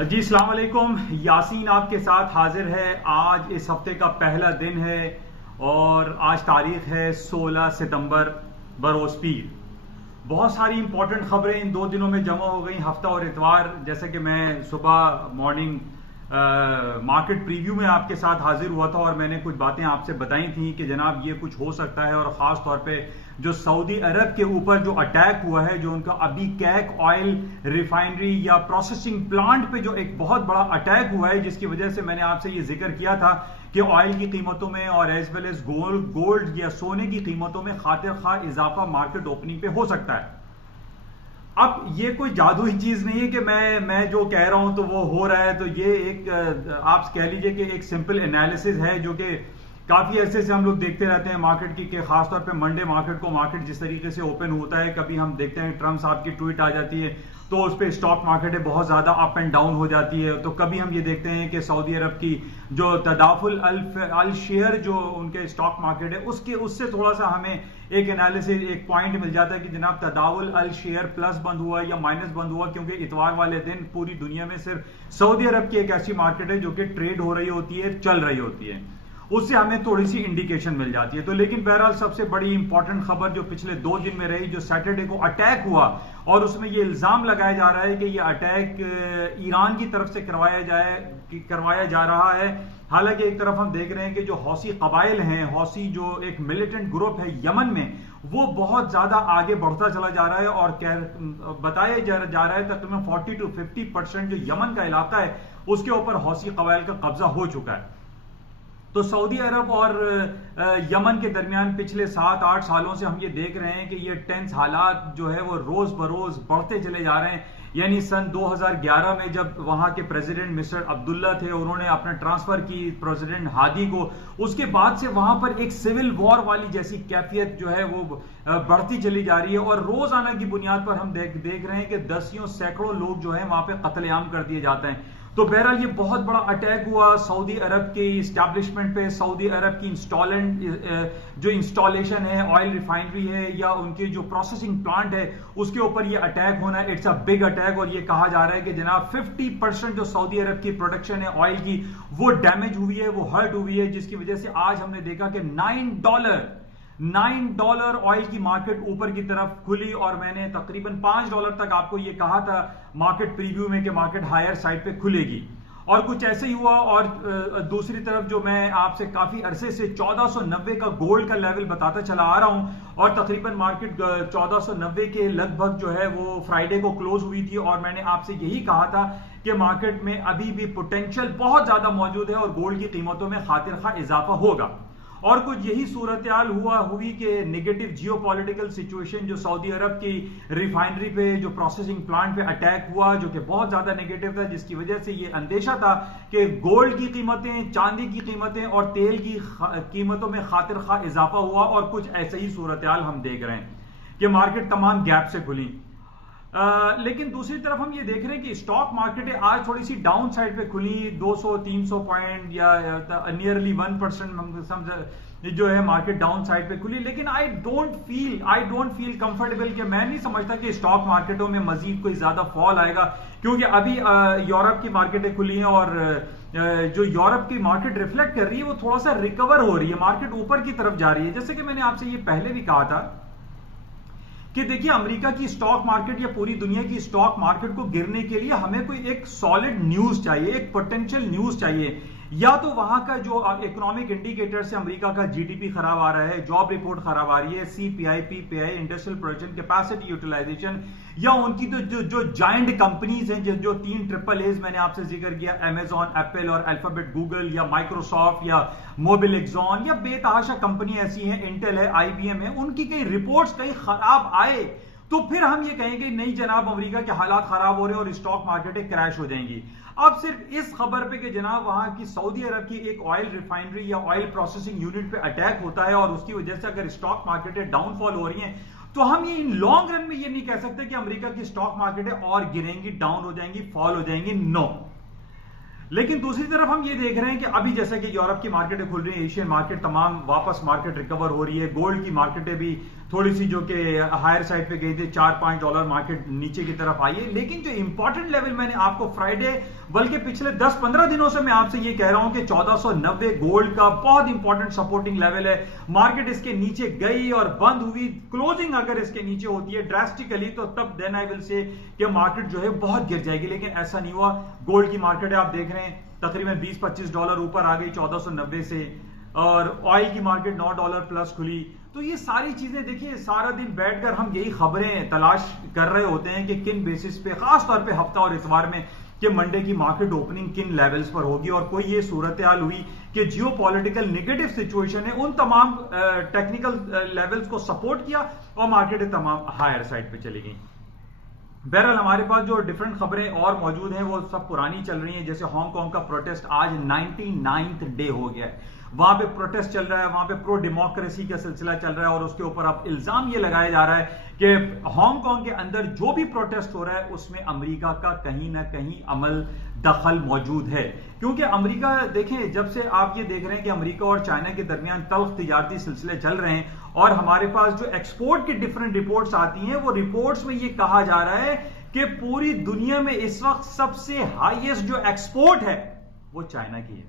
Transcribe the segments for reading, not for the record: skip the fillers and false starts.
जी अस्सलाम वालेकुम। यासीन आपके साथ हाजिर है। आज इस हफ्ते का पहला दिन है और आज तारीख है 16 सितंबर बरोज पीर। बहुत सारी इंपॉर्टेंट खबरें इन 2 दिनों में जमा हो गई, हफ्ता और इतवार। जैसे कि मैं सुबह मॉर्निंग मार्केट प्रीव्यू में आपके साथ हाजिर हुआ था और मैंने कुछ बातें आपसे बताई थी कि जनाब ये कुछ हो सकता है, और ख़ास तौर पे जो सऊदी अरब के ऊपर जो अटैक हुआ है, जो उनका अभी कैक ऑयल रिफाइनरी या प्रोसेसिंग प्लांट पे जो एक बहुत बड़ा अटैक हुआ है, जिसकी वजह से मैंने आपसे ये जिक्र किया था कि ऑयल की कीमतों में और एज वेल एज गोल्ड या सोने की कीमतों में खातिर खा इजाफा मार्केट ओपनिंग पे हो सकता है। अब ये कोई जादुई चीज नहीं है कि मैं जो कह रहा हूं तो वो हो रहा है। तो ये एक आप कह लीजिए कि एक सिंपल एनालिसिस है जो कि काफी अरसे से हम लोग देखते रहते हैं मार्केट की, कि खासतौर पे मंडे मार्केट जिस तरीके से ओपन होता है, कभी हम देखते हैं ट्रम्प साहब की ट्वीट आ जाती है तो उस पर स्टॉक मार्केट है बहुत ज्यादा अप एंड डाउन हो जाती है। तो कभी हम ये देखते हैं कि सऊदी अरब की जो तदाफुल अल शेयर जो उनके स्टॉक मार्केट है उससे थोड़ा सा हमें एक एनालिसिस, एक पॉइंट मिल जाता है कि जनाब तदावुल अल शेयर प्लस बंद हुआ या माइनस बंद हुआ, क्योंकि इतवार वाले दिन पूरी दुनिया में सिर्फ सऊदी अरब की एक ऐसी मार्केट है जो कि ट्रेड हो रही होती है, चल रही होती है, उससे हमें थोड़ी सी इंडिकेशन मिल जाती है। तो लेकिन बहरहाल सबसे बड़ी इंपॉर्टेंट खबर जो पिछले 2 दिन में रही, जो सैटरडे को अटैक हुआ और उसमें ये इल्जाम लगाया जा रहा है कि ये अटैक ईरान की तरफ से करवाया जा रहा है। हालांकि एक तरफ हम देख रहे हैं कि जो हौसी कबाइल हैं, हौसी जो एक मिलिटेंट ग्रुप है यमन में, वो बहुत ज्यादा आगे बढ़ता चला जा रहा है और बताया जा रहा है तकरीबन 40 to 50% जो यमन का इलाका है उसके ऊपर हौसी कबाइल का कब्जा हो चुका है। तो सऊदी अरब और यमन के दरमियान पिछले 7-8 सालों से हम ये देख रहे हैं कि ये टेंस हालात जो है वो रोज बरोज बढ़ते चले जा रहे हैं। यानी सन 2011 में जब वहां के प्रेसिडेंट मिस्टर अब्दुल्ला थे, उन्होंने अपना ट्रांसफर की प्रेसिडेंट हादी को, उसके बाद से वहां पर एक सिविल वॉर वाली जैसी कैफियत जो है वो बढ़ती चली जा रही है और रोजाना की बुनियाद पर हम देख रहे हैं कि दसियों सैकड़ों लोग जो है वहां पे कत्लेआम कर दिए जाते हैं। तो बहरहाल ये बहुत बड़ा अटैक हुआ सऊदी अरब के इस्टेब्लिशमेंट पे, सऊदी अरब की जो इंस्टॉलेशन है, ऑयल रिफाइनरी है या उनके जो प्रोसेसिंग प्लांट है, उसके ऊपर ये अटैक होना, इट्स अ बिग अटैक। और ये कहा जा रहा है कि जनाब 50% जो सऊदी अरब की प्रोडक्शन है ऑयल की वो डैमेज हुई है, वो हर्ट हुई है, जिसकी वजह से आज हमने देखा कि $9 ऑयल की मार्केट ऊपर की तरफ खुली और मैंने तकरीबन $5 तक आपको ये कहा था मार्केट प्रीव्यू में कि मार्केट हायर साइड पे खुलेगी, और कुछ ऐसे ही हुआ। और दूसरी तरफ जो मैं आपसे काफी अरसे से 1490 का गोल्ड का लेवल बताता चला आ रहा हूं और तकरीबन मार्केट 1490 के लगभग जो है वो फ्राइडे को क्लोज हुई थी और मैंने आपसे यही कहा था कि मार्केट में अभी भी पोटेंशियल बहुत ज्यादा मौजूद है और गोल्ड की कीमतों में खातिर खा इजाफा होगा। और कुछ यही सूरत हाल हुई कि नेगेटिव जियोपॉलिटिकल सिचुएशन जो सऊदी अरब की रिफाइनरी पे, जो प्रोसेसिंग प्लांट पे अटैक हुआ, जो कि बहुत ज्यादा नेगेटिव था, जिसकी वजह से ये अंदेशा था कि गोल्ड की कीमतें, चांदी की कीमतें और तेल की कीमतों में खातिर खा इजाफा हुआ। और कुछ ऐसे ही सूरत हाल हम देख रहे हैं कि मार्केट तमाम गैप से खुली। लेकिन दूसरी तरफ हम ये देख रहे हैं कि स्टॉक मार्केट आज थोड़ी सी डाउन साइड पे खुली, 200-300 पॉइंट या नियरली 1% जो है मार्केट डाउन साइड पे खुली। लेकिन आई डोंट फील कंफर्टेबल कि मैं नहीं समझता कि स्टॉक मार्केटों में मजीद कोई ज्यादा फॉल आएगा, क्योंकि अभी यूरोप की मार्केटें खुली हैं और जो यूरोप की मार्केट रिफ्लेक्ट कर रही है वो थोड़ा सा रिकवर हो रही है, मार्केट ऊपर की तरफ जा रही है। जैसे कि मैंने आपसे ये पहले भी कहा था कि देखिए अमेरिका की स्टॉक मार्केट या पूरी दुनिया की स्टॉक मार्केट को गिरने के लिए हमें कोई एक सॉलिड न्यूज चाहिए, एक पोटेंशियल न्यूज चाहिए। या तो वहां का जो इकोनॉमिक इंडिकेटर से अमेरिका का जीडीपी खराब आ रहा है, जॉब रिपोर्ट खराब आ रही है, CPI, PPI, industrial production capacity utilisation, या उनकी तो जो जायंट कंपनीज हैं, जो 3 ट्रिपल एज मैंने आपसे जिक्र किया, अमेजॉन, एप्पल और अल्फाबेट, गूगल या माइक्रोसॉफ्ट या मोबिल एक्सॉन या बेतहाशा कंपनी ऐसी हैं, इंटेल है, आईबीएम है, उनकी कई रिपोर्ट्स कहीं खराब आए तो फिर हम ये कहेंगे नहीं जनाब अमेरिका के हालात खराब हो रहे हैं और स्टॉक मार्केटें क्रैश हो जाएंगी। अब सिर्फ इस खबर पे कि जनाब वहां की सऊदी अरब की एक ऑयल रिफाइनरी या ऑयल प्रोसेसिंग यूनिट पे अटैक होता है और उसकी वजह से अगर स्टॉक मार्केटें डाउनफॉल हो रही हैं, तो हम ये इन लॉन्ग रन में ये नहीं कह सकते कि अमेरिका की स्टॉक मार्केटें और गिरेंगी, डाउन हो जाएंगी, फॉल हो जाएंगी, नो। लेकिन दूसरी तरफ हम ये देख रहे हैं कि अभी जैसे कि यूरोप की मार्केटें खुल रही हैं, एशियन मार्केट तमाम वापस मार्केट रिकवर हो रही है, गोल्ड की मार्केटें भी थोड़ी सी जो कि हायर साइड पे गई थी, $4-5 मार्केट नीचे की तरफ आई है। लेकिन जो इंपॉर्टेंट लेवल मैंने आपको फ्राइडे, बल्कि पिछले 10-15 दिनों से मैं आपसे ये कह रहा हूं कि 1490 गोल्ड का बहुत इंपॉर्टेंट सपोर्टिंग लेवल है। मार्केट इसके नीचे गई और बंद हुई, क्लोजिंग अगर इसके नीचे होती है ड्रास्टिकली, तो तब देन आई विल से कि मार्केट जो है बहुत गिर जाएगी। लेकिन ऐसा नहीं हुआ। गोल्ड की मार्केट है, आप देख रहे हैं तकरीबन $20-25 ऊपर आ गई 1490 से, और ऑयल की मार्केट $9 प्लस खुली। तो ये सारी चीजें देखिए, सारा दिन बैठकर हम यही खबरें तलाश कर रहे होते हैं कि किन बेसिस पे, खास तौर पे हफ्ता और इतवार में, कि मंडे की मार्केट ओपनिंग किन लेवल्स पर होगी। और कोई ये सूरत हाल हुई कि जियोपॉलिटिकल नेगेटिव सिचुएशन है, उन तमाम टेक्निकल लेवल्स को सपोर्ट किया और मार्केटें तमाम हायर साइड पे चली गई। बहरहाल हमारे पास जो डिफरेंट खबरें और मौजूद हैं वो सब पुरानी चल रही हैं। जैसे हांगकांग का प्रोटेस्ट आज 99th डे हो गया है, वहां पे प्रोटेस्ट चल रहा है, वहां पे प्रो डेमोक्रेसी का सिलसिला चल रहा है, और उसके ऊपर अब इल्जाम ये लगाया जा रहा है कि हांगकांग के अंदर जो भी प्रोटेस्ट हो रहा है उसमें अमेरिका का कहीं ना कहीं अमल दखल मौजूद है। क्योंकि अमेरिका, देखें, जब से आप ये देख रहे हैं कि अमेरिका और चाइना के दरमियान तल्ख तिजारती सिलसिले चल रहे हैं, और हमारे पास जो एक्सपोर्ट की डिफरेंट रिपोर्ट्स आती हैं, वो रिपोर्ट्स में ये कहा जा रहा है कि पूरी दुनिया में इस वक्त सबसे हाईएस्ट जो एक्सपोर्ट है वो चाइना की है।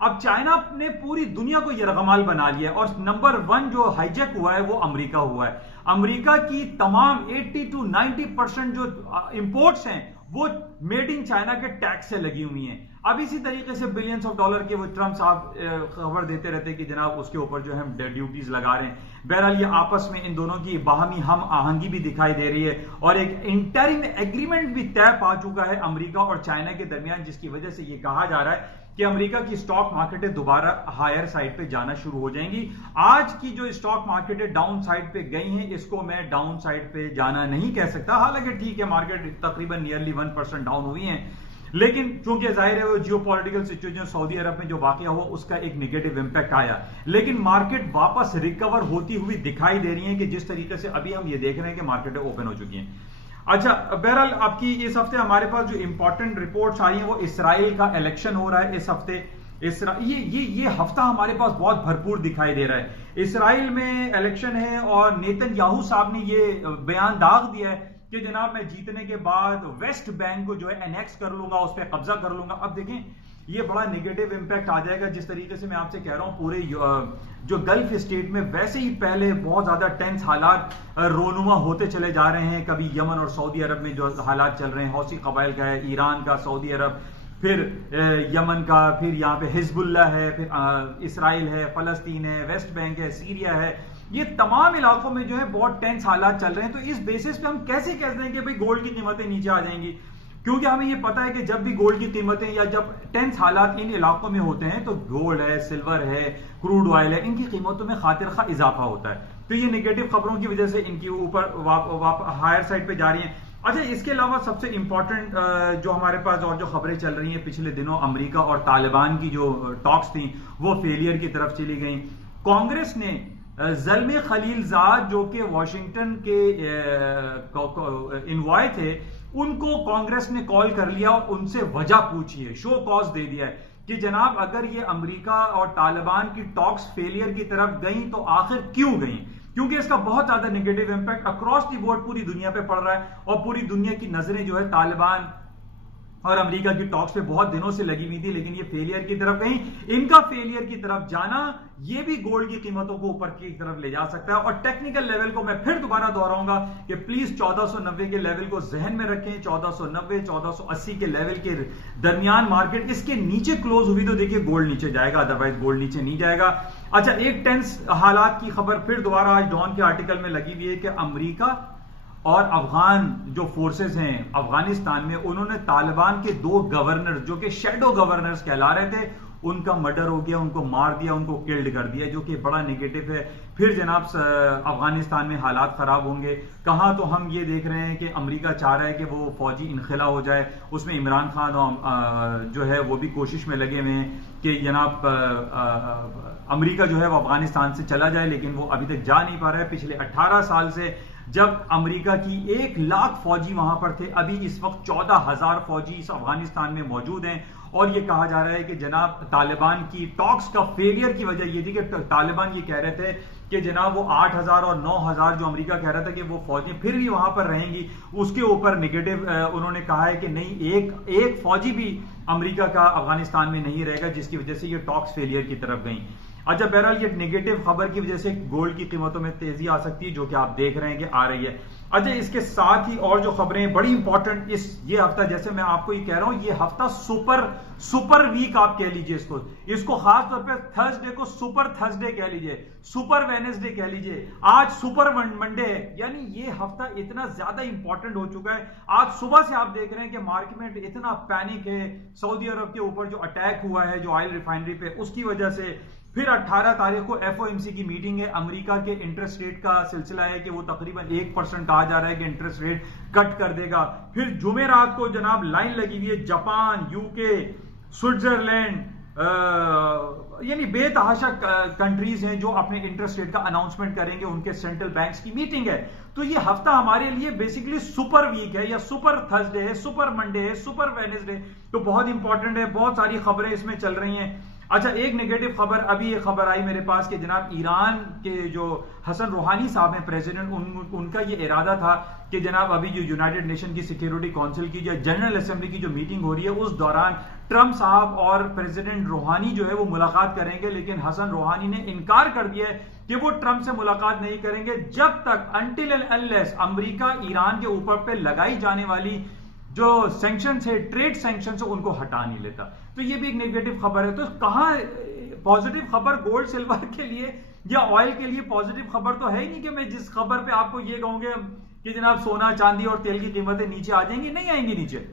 अब चाइना ने पूरी दुनिया को यरगमाल बना लिया है, और नंबर 1 जो हाईजैक हुआ है वो अमेरिका हुआ है। अमेरिका की तमाम 80 to 90% जो इंपोर्ट्स हैं वो मेड इन चाइना के टैक्स से लगी हुई हैं। अब इसी तरीके से बिलियंस ऑफ डॉलर के वो ट्रम्प साहब खबर देते रहते हैं कि जनाब उसके ऊपर जो है हम ड्यूटीज लगा रहे हैं। बहरहाल ये आपस में इन दोनों की बाहमी हम आहंगी भी दिखाई दे रही है, और एक इंटरिम एग्रीमेंट भी तय पा चुका है अमेरिका और चाइना के दरमियान, जिसकी वजह से ये कहा जा रहा है कि अमेरिका की स्टॉक मार्केटें दोबारा हायर साइड पे जाना शुरू हो जाएंगी। आज की जो स्टॉक मार्केटें डाउन साइड पे गई हैं, इसको मैं डाउन साइड पे जाना नहीं कह सकता। हालांकि ठीक है, मार्केट तकरीबन नियरली 1% डाउन हुई है, लेकिन चूंकि जाहिर है वो जियोपॉलिटिकल सिचुएशन सऊदी अरब में जो वाकया हुआ उसका एक नेगेटिव इंपैक्ट आया, लेकिन मार्केट वापस रिकवर होती हुई दिखाई दे रही है कि जिस तरीके से अभी हम ये देख रहे हैं कि मार्केटें ओपन हो चुकी हैं। अच्छा, बहरहाल आपकी इस हफ्ते हमारे पास जो इंपॉर्टेंट रिपोर्ट्स आई हैं वो इसराइल का इलेक्शन हो रहा है इस हफ्ते। ये हफ्ता हमारे पास बहुत भरपूर दिखाई दे रहा है। इसराइल में इलेक्शन है और नेतन्याहू साहब ने ये बयान दाग दिया है कि जनाब मैं जीतने के बाद वेस्ट बैंक को जो है एनेक्स कर लूंगा, उस पर कब्जा कर लूंगा। अब देखें, ये बड़ा नेगेटिव इंपैक्ट आ जाएगा। जिस तरीके से मैं आपसे कह रहा हूं, पूरे जो गल्फ स्टेट में वैसे ही पहले बहुत ज्यादा टेंस हालात रोनुमा होते चले जा रहे हैं। कभी यमन और सऊदी अरब में जो हालात चल रहे हैं, हौसी कबाइल का है, ईरान का, सऊदी अरब, फिर यमन का, फिर यहाँ पे हिजबुल्ला है, फिर इसराइल है, फलस्तीन है, वेस्ट बैंक है, सीरिया है, ये तमाम इलाकों में जो है बहुत टेंस हालात चल रहे हैं। तो इस बेसिस पे हम कैसे कहते हैं कि भाई गोल्ड की कीमतें नीचे आ जाएंगी, क्योंकि हमें ये पता है कि जब भी गोल्ड की कीमतें या जब टेंस हालात इन इलाकों में होते हैं तो गोल्ड है, सिल्वर है, क्रूड ऑयल है, इनकी कीमतों में खातिर खा इजाफा होता है। तो ये नेगेटिव खबरों की वजह से इनकी ऊपर हायर साइड पे जा रही हैं। अच्छा, इसके अलावा सबसे इंपॉर्टेंट जो हमारे पास और जो खबरें चल रही हैं, पिछले दिनों अमेरिका और तालिबान की जो टॉक्स थी वो फेलियर की तरफ चली गई। कांग्रेस ने ज़ल्मे खलीलजाद जो कि वाशिंगटन के इनवॉय थे, उनको कांग्रेस ने कॉल कर लिया और उनसे वजह पूछी है, शो कॉज दे दिया है कि जनाब अगर ये अमेरिका और तालिबान की टॉक्स फेलियर की तरफ गई तो आखिर क्यों गई, क्योंकि इसका बहुत ज्यादा negative impact across the board पूरी दुनिया पे पड़ रहा है और पूरी दुनिया की नजरें जो है तालिबान और अमेरिका की टॉक्स पे बहुत दिनों से लगी हुई थी, लेकिन ये फेलियर की तरफ गई। इनका फेलियर की तरफ जाना ये भी गोल्ड की कीमतों को ऊपर की तरफ ले जा सकता है। और टेक्निकल लेवल को मैं फिर दोबारा दोहराऊंगा कि प्लीज 1490 के लेवल को जहन में रखें। 1490 1480 के लेवल के दरमियान मार्केट इसके नीचे क्लोज हुई तो देखिए गोल्ड नीचे जाएगा, अदरवाइज गोल्ड नीचे नहीं जाएगा। अच्छा, एक टेंस हालात की खबर फिर दोबारा आज डॉन के आर्टिकल में लगी हुई है कि अमेरिका और अफगान जो फोर्सेस हैं अफगानिस्तान में, उन्होंने तालिबान के 2 गवर्नर जो कि शेडो गवर्नर्स कहला रहे थे, उनका मर्डर हो गया, उनको मार दिया, उनको किल्ड कर दिया, जो कि बड़ा नेगेटिव है। फिर जनाब अफगानिस्तान में हालात खराब होंगे। कहाँ तो हम ये देख रहे हैं कि अमेरिका चाह रहा है कि वो फौजी इनखिला हो जाए, उसमें इमरान खान जो है वो भी कोशिश में लगे हुए हैं कि जनाब अमेरिका जो है वो अफगानिस्तान से चला जाए, लेकिन वो अभी तक जा नहीं पा रहा है। पिछले 18 साल से जब अमेरिका की 1 लाख फौजी वहां पर थे। अभी इस वक्त 14,000 फौजी इस अफगानिस्तान में मौजूद हैं और ये कहा जा रहा है कि जनाब तालिबान की टॉक्स का फेलियर की वजह ये थी कि तालिबान ये कह रहे थे कि जनाब वो 8,000 और 9,000 जो अमेरिका कह रहा था कि वो फौजी फिर भी वहां पर रहेंगी, उसके ऊपर नेगेटिव उन्होंने कहा है कि नहीं, एक फौजी भी अमेरिका का अफगानिस्तान में नहीं रहेगा, जिसकी वजह से ये टॉक्स फेलियर की तरफ गई। अच्छा, बहरहाल ये नेगेटिव खबर की वजह से गोल्ड की कीमतों में तेजी आ सकती है, जो कि आप देख रहे हैं कि आ रही है। अच्छा, इसके साथ ही और जो खबरें बड़ी इंपॉर्टेंट ये हफ्ता, जैसे मैं आपको ये कह रहा हूं, ये हफ्ता सुपर वीक आप कह लीजिए इसको खास तौर पे थर्सडे को सुपर थर्सडे कह लीजिए, सुपर वेडनेसडे कह लीजिए, आज सुपर मंडे है। यानी ये हफ्ता इतना ज्यादा इंपॉर्टेंट हो चुका है। आज सुबह से आप देख रहे हैं कि मार्केट में इतना पैनिक है सऊदी अरब के ऊपर जो अटैक हुआ है जो ऑयल रिफाइनरी पे, उसकी वजह से। फिर 18 तारीख को FOMC की मीटिंग है। अमेरिका के इंटरेस्ट रेट का सिलसिला है कि वो तकरीबन 1% कहा जा रहा है कि इंटरेस्ट रेट कट कर देगा। फिर जुमेरात को जनाब लाइन लगी हुई है जापान, UK, स्विट्जरलैंड, यानी बेतहाशा कंट्रीज हैं जो अपने इंटरेस्ट रेट का अनाउंसमेंट करेंगे, उनके सेंट्रल बैंक्स की मीटिंग है। तो ये हफ्ता हमारे लिए बेसिकली सुपर वीक है या सुपर थर्सडे है, सुपर मंडे है, सुपर वेडनेसडे, तो बहुत इंपॉर्टेंट है। बहुत सारी खबरें इसमें चल रही हैं। अच्छा, एक नेगेटिव खबर, अभी ये खबर आई मेरे पास कि जनाब ईरान के जो हसन रूहानी साहब हैं प्रेसिडेंट, उनका ये इरादा था कि जनाब अभी जो यूनाइटेड नेशन की सिक्योरिटी काउंसिल की जो जनरल असेंबली की जो मीटिंग हो रही है, उस दौरान ट्रंप साहब और प्रेसिडेंट रूहानी जो है वो मुलाकात करेंगे। लेकिन हसन रूहानी ने इनकार कर दिया है कि वो ट्रंप से मुलाकात नहीं करेंगे जब तक until and unless America Iran के ऊपर पे लगाई जाने वाली जो सैंक्शंस है, ट्रेड सैंक्शंस है, उनको हटा नहीं लेता। तो ये भी एक नेगेटिव खबर है। तो कहां पॉजिटिव खबर गोल्ड सिल्वर के लिए या ऑयल के लिए पॉजिटिव खबर तो है ही नहीं कि मैं जिस खबर पे आपको ये कहूंगे कि जनाब सोना चांदी और तेल की कीमतें नीचे आ जाएंगी, नहीं आएंगी नीचे।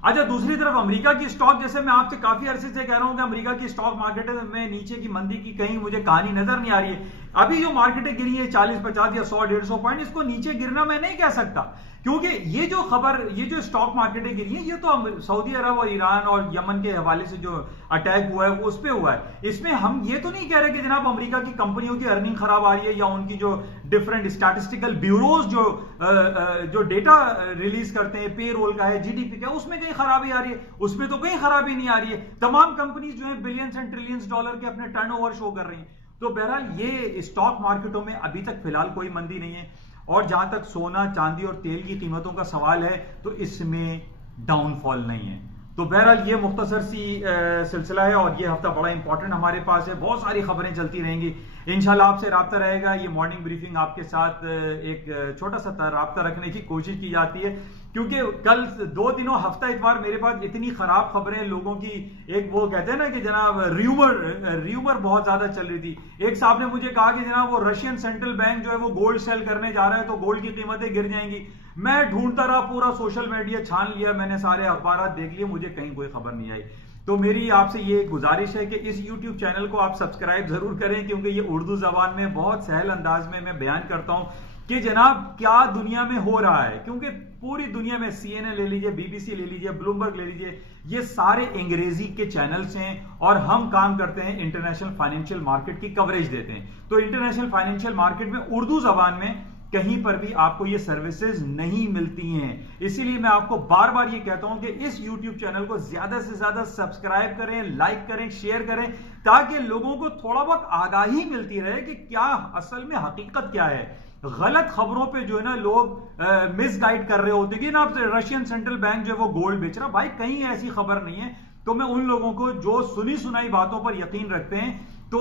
अच्छा, दूसरी तरफ अमेरिका की स्टॉक, जैसे मैं आपसे काफी अरसे से कह रहा हूं कि अमेरिका की स्टॉक मार्केट में नीचे की मंदी की कहीं मुझे कहानी नजर नहीं आ रही है। अभी जो मार्केटें गिरी है 40, 50 या 100, 150 पॉइंट, इसको नीचे गिरना मैं नहीं कह सकता, क्योंकि ये जो खबर, ये जो स्टॉक मार्केटें गिरी है, ये तो सऊदी अरब और ईरान और यमन के हवाले से जो अटैक हुआ है उस पे हुआ है। इसमें हम ये तो नहीं कह रहे कि जनाब अमेरिका की कंपनियों की अर्निंग खराब आ रही है या उनकी जो डिफरेंट स्टैटिस्टिकल ब्यूरोज जो डेटा रिलीज करते हैं, पे रोल का है, GDP का, उसमें कहीं खराबी आ रही है? उसमें तो कहीं खराबी नहीं आ रही है। तमाम कंपनीज जो है बिलियंस एंड ट्रिलियंस डॉलर के अपने टर्नओवर शो कर रही हैं। तो बहरहाल ये स्टॉक मार्केटों में अभी तक फिलहाल कोई मंदी नहीं है। और जहां तक सोना चांदी और तेल की कीमतों का सवाल है, तो इसमें डाउनफॉल नहीं है। तो बहरहाल ये मुख्तसर सी सिलसिला है और ये हफ्ता बड़ा इंपॉर्टेंट हमारे पास है। बहुत सारी खबरें चलती रहेंगी, इंशाल्लाह आपसे राब्ता रहेगा। ये मॉर्निंग ब्रीफिंग आपके साथ एक छोटा सा राब्ता रखने की कोशिश की जाती है, क्योंकि कल 2 दिनों हफ्ता इतवार मेरे पास इतनी खराब खबरें लोगों की, एक वो कहते हैं ना कि जनाब र्यूमर बहुत ज्यादा चल रही थी। एक साहब ने मुझे कहा कि जनाब वो रशियन सेंट्रल बैंक जो है वो गोल्ड सेल करने जा रहा है तो गोल्ड की कीमतें गिर जाएंगी। मैं ढूंढता रहा, पूरा सोशल मीडिया छान लिया, मैंने सारे अखबार देख लिए, मुझे कहीं कोई खबर नहीं आई। तो मेरी आपसे ये गुजारिश है कि इस YouTube चैनल को आप सब्सक्राइब जरूर करें, क्योंकि ये उर्दू जबान में बहुत सहल अंदाज में मैं बयान करता हूं कि जनाब क्या दुनिया में हो रहा है। क्योंकि पूरी दुनिया में CNN ले लीजिए, BBC ले लीजिए, ब्लूमबर्ग ले लीजिए, ये सारे अंग्रेजी के चैनल्स हैं और हम काम करते हैं इंटरनेशनल फाइनेंशियल मार्केट की कवरेज देते हैं। तो इंटरनेशनल फाइनेंशियल मार्केट में उर्दू जबान में कहीं पर भी आपको ये सर्विसेज नहीं मिलती हैं। इसीलिए मैं आपको बार बार ये कहता हूं कि इस YouTube चैनल को ज्यादा से ज्यादा सब्सक्राइब करें, लाइक करें, शेयर करें, ताकि लोगों को थोड़ा बहुत आगाही मिलती रहे कि क्या असल में हकीकत क्या है। गलत खबरों पे जो है ना लोग मिसगाइड कर रहे होते कि ना रशियन सेंट्रल बैंक जो है वो गोल्ड बेच रहा, भाई कहीं ऐसी खबर नहीं है। तो मैं उन लोगों को जो सुनी सुनाई बातों पर यकीन रखते हैं तो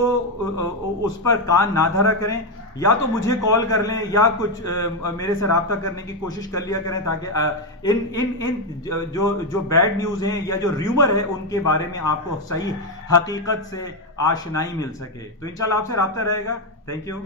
उस पर कान ना धरा करें, या तो मुझे कॉल कर लें या कुछ मेरे से राब्ता करने की कोशिश कर लिया करें, ताकि इन जो बैड न्यूज हैं या जो र्यूमर है उनके बारे में आपको सही हकीकत से आशनाई मिल सके। तो इंशाल्लाह आपसे राब्ता रहेगा। Thank you.